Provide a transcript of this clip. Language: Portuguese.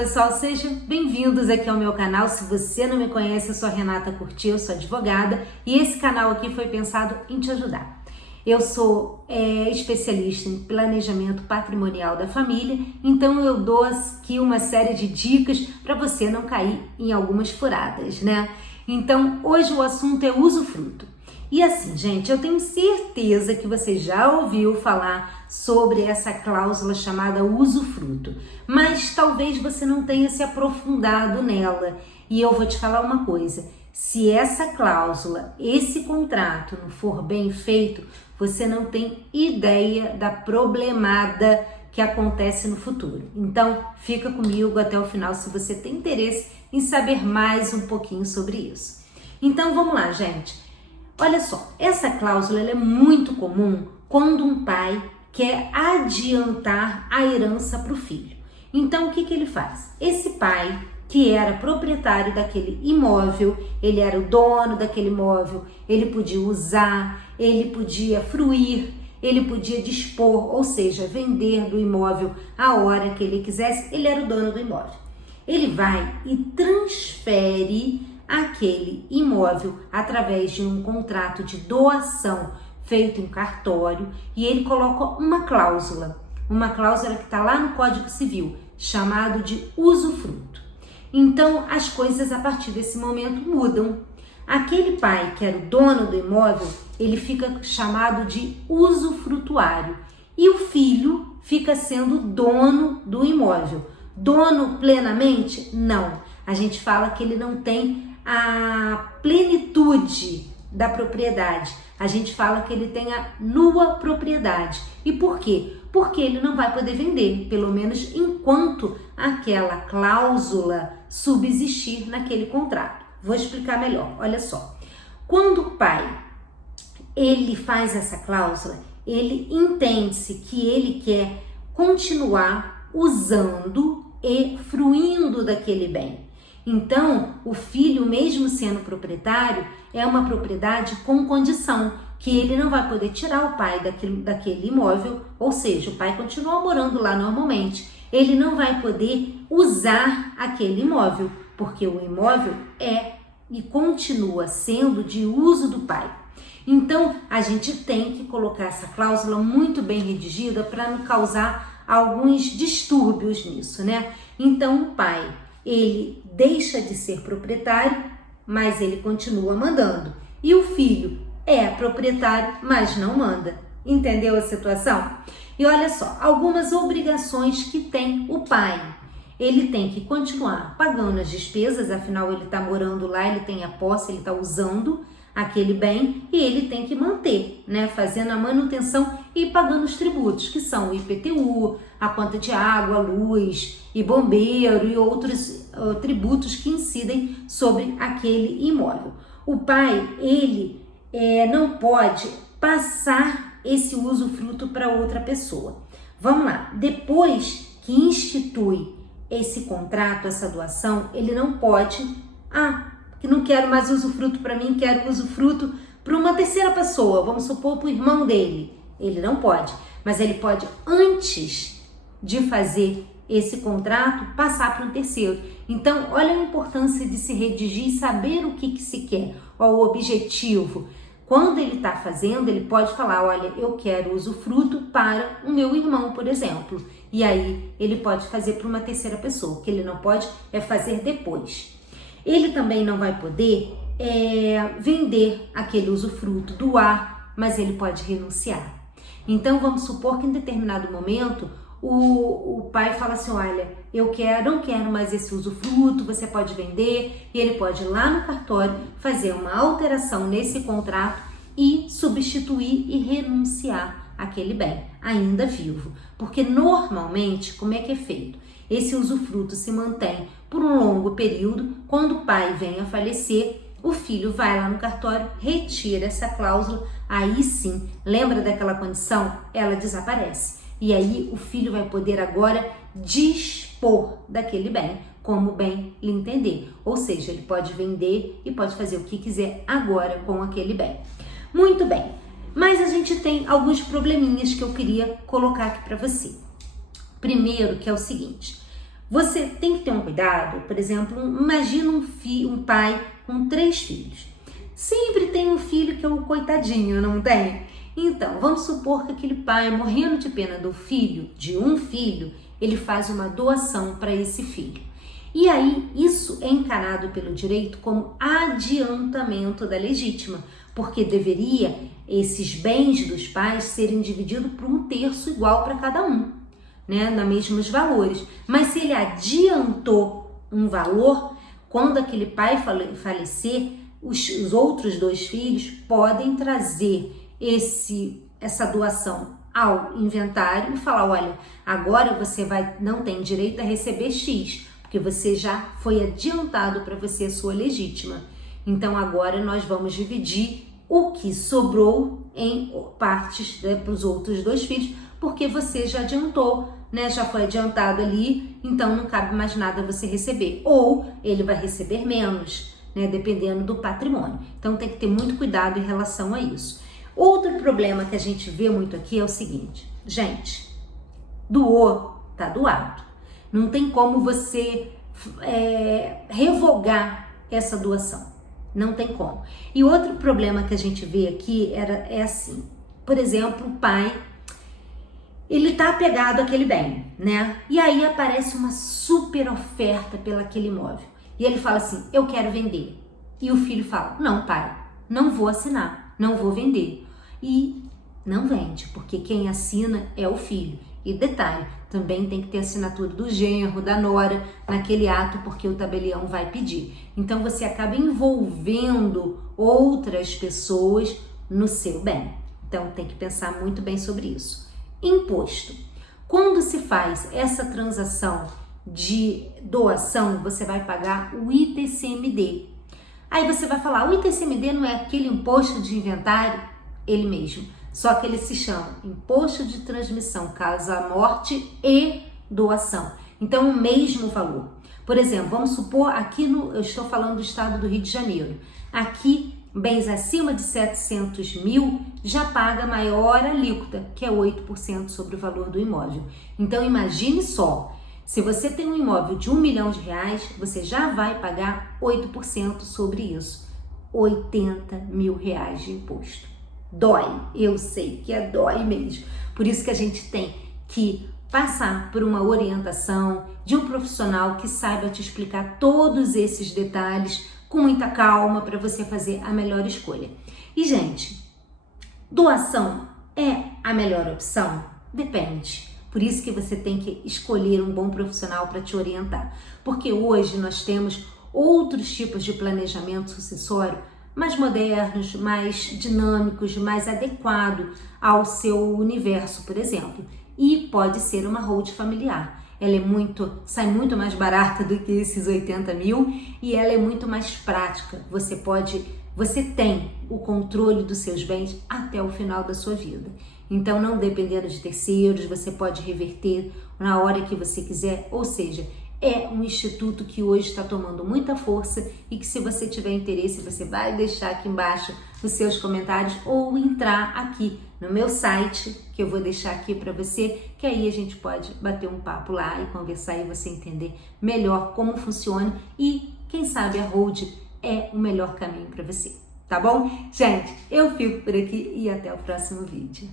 pessoal, sejam bem-vindos aqui ao meu canal. Se você não me conhece, eu sou a Renata Curti, eu sou advogada e esse canal aqui foi pensado em te ajudar. Eu sou especialista em planejamento patrimonial da família, então eu dou aqui uma série de dicas para você não cair em algumas furadas, né? Então, hoje o assunto é usufruto. E assim, gente, eu tenho certeza que você já ouviu falar sobre essa cláusula chamada usufruto, mas talvez você não tenha se aprofundado nela. E eu vou te falar uma coisa, se essa cláusula, esse contrato não for bem feito, você não tem ideia da problemada que acontece no futuro. Então, fica comigo até o final se você tem interesse em saber mais um pouquinho sobre isso. Então, vamos lá, gente. Olha só, essa cláusula ela é muito comum quando um pai quer adiantar a herança para o filho. Então, o que ele faz? Esse pai, que era proprietário daquele imóvel, ele era o dono daquele imóvel, ele podia usar, ele podia fruir, ele podia dispor, ou seja, vender do imóvel a hora que ele quisesse, ele era o dono do imóvel. Ele vai e transfere aquele imóvel através de um contrato de doação feito em cartório e ele coloca uma cláusula que está lá no Código Civil, chamado de usufruto. Então, as coisas a partir desse momento mudam. Aquele pai que era o dono do imóvel, ele fica chamado de usufrutuário e o filho fica sendo dono do imóvel. Dono plenamente? Não. A gente fala que ele não tem a plenitude da propriedade. A gente fala que ele tem a nua propriedade. E por quê? Porque ele não vai poder vender, pelo menos enquanto aquela cláusula subsistir naquele contrato. Vou explicar melhor. Olha só. Quando o pai ele faz essa cláusula, ele entende-se que ele quer continuar usando e fruindo daquele bem. Então, o filho, mesmo sendo proprietário, é uma propriedade com condição, que ele não vai poder tirar o pai daquele imóvel, ou seja, o pai continua morando lá normalmente. Ele não vai poder usar aquele imóvel, porque o imóvel é e continua sendo de uso do pai. Então, a gente tem que colocar essa cláusula muito bem redigida para não causar alguns distúrbios nisso, né? Então, o pai ele deixa de ser proprietário, mas ele continua mandando. E o filho é proprietário, mas não manda. Entendeu a situação? E olha só, algumas obrigações que tem o pai. Ele tem que continuar pagando as despesas, afinal ele está morando lá, ele tem a posse, ele está usando aquele bem e ele tem que manter, né? Fazendo a manutenção e pagando os tributos, que são o IPTU, a conta de água, luz e bombeiro e outros tributos que incidem sobre aquele imóvel. O pai, ele não pode passar esse usufruto para outra pessoa. Vamos lá, depois que institui esse contrato, essa doação, ele não pode, que não quero mais usufruto para mim, quero usufruto para uma terceira pessoa, vamos supor para o irmão dele. Ele não pode, mas ele pode, antes de fazer esse contrato, passar para um terceiro. Então, olha a importância de se redigir e saber o que se quer, qual o objetivo. Quando ele está fazendo, ele pode falar, olha, eu quero usufruto para o meu irmão, por exemplo. E aí, ele pode fazer para uma terceira pessoa. O que ele não pode é fazer depois. Ele também não vai poder vender aquele usufruto, doar, mas ele pode renunciar. Então, vamos supor que em determinado momento, o pai fala assim, olha, não quero mais esse usufruto, você pode vender, e ele pode ir lá no cartório fazer uma alteração nesse contrato e substituir e renunciar aquele bem, ainda vivo. Porque normalmente, como é que é feito? Esse usufruto se mantém por um longo período, quando o pai vem a falecer, o filho vai lá no cartório, retira essa cláusula, aí sim, lembra daquela condição? Ela desaparece. E aí o filho vai poder agora dispor daquele bem, como bem lhe entender. Ou seja, ele pode vender e pode fazer o que quiser agora com aquele bem. Muito bem, mas a gente tem alguns probleminhas que eu queria colocar aqui para você. Primeiro, que é o seguinte, Você tem que ter um cuidado, por exemplo, imagina um pai com 3 filhos. Sempre tem um filho que é o coitadinho, não tem? Então, vamos supor que aquele pai, morrendo de pena de um filho, ele faz uma doação para esse filho. E aí, isso é encarado pelo direito como adiantamento da legítima, porque deveria esses bens dos pais serem divididos por 1/3 igual para cada um, né, nos mesmos valores. Mas se ele adiantou um valor, quando aquele pai falecer, os outros 2 filhos podem trazer essa doação ao inventário e falar, olha, agora você não tem direito a receber X, porque você já foi adiantado para você a sua legítima. Então agora nós vamos dividir o que sobrou em partes, né, para os outros 2 filhos, porque você já adiantou, né, já foi adiantado ali, então não cabe mais nada você receber. Ou ele vai receber menos, né, dependendo do patrimônio. Então tem que ter muito cuidado em relação a isso. Outro problema que a gente vê muito aqui é o seguinte, gente, doou, tá doado. Não tem como você revogar essa doação, não tem como. E outro problema que a gente vê aqui é assim, por exemplo, o pai, ele tá apegado àquele bem, né? E aí aparece uma super oferta pelaquele imóvel. E ele fala assim, eu quero vender. E o filho fala, não pai, não vou assinar, não vou vender. E não vende, porque quem assina é o filho. E detalhe, também tem que ter assinatura do genro, da nora, naquele ato, porque o tabelião vai pedir. Então você acaba envolvendo outras pessoas no seu bem. Então tem que pensar muito bem sobre isso. Imposto. Quando se faz essa transação de doação, você vai pagar o ITCMD. Aí você vai falar, o ITCMD não é aquele imposto de inventário? Ele mesmo. Só que ele se chama Imposto de Transmissão, Causa Morte e Doação. Então, o mesmo valor. Por exemplo, vamos supor, eu estou falando do estado do Rio de Janeiro. Aqui, bens acima de 700 mil já paga maior alíquota, que é 8% sobre o valor do imóvel. Então, imagine só, se você tem um imóvel de R$1 milhão, você já vai pagar 8% sobre isso. R$80 mil de imposto. Dói, eu sei que dói mesmo. Por isso que a gente tem que passar por uma orientação de um profissional que saiba te explicar todos esses detalhes com muita calma para você fazer a melhor escolha. E, gente, doação é a melhor opção? Depende. Por isso que você tem que escolher um bom profissional para te orientar. Porque hoje nós temos outros tipos de planejamento sucessório mais modernos, mais dinâmicos, mais adequado ao seu universo, por exemplo. E pode ser uma holding familiar. Ela sai muito mais barata do que esses 80 mil e ela é muito mais prática. Você tem o controle dos seus bens até o final da sua vida. Então, não dependendo de terceiros, você pode reverter na hora que você quiser, ou seja, é um instituto que hoje está tomando muita força e que, se você tiver interesse, você vai deixar aqui embaixo nos seus comentários ou entrar aqui no meu site, que eu vou deixar aqui para você, que aí a gente pode bater um papo lá e conversar e você entender melhor como funciona e, quem sabe, a holding é o melhor caminho para você, tá bom? Gente, eu fico por aqui e até o próximo vídeo.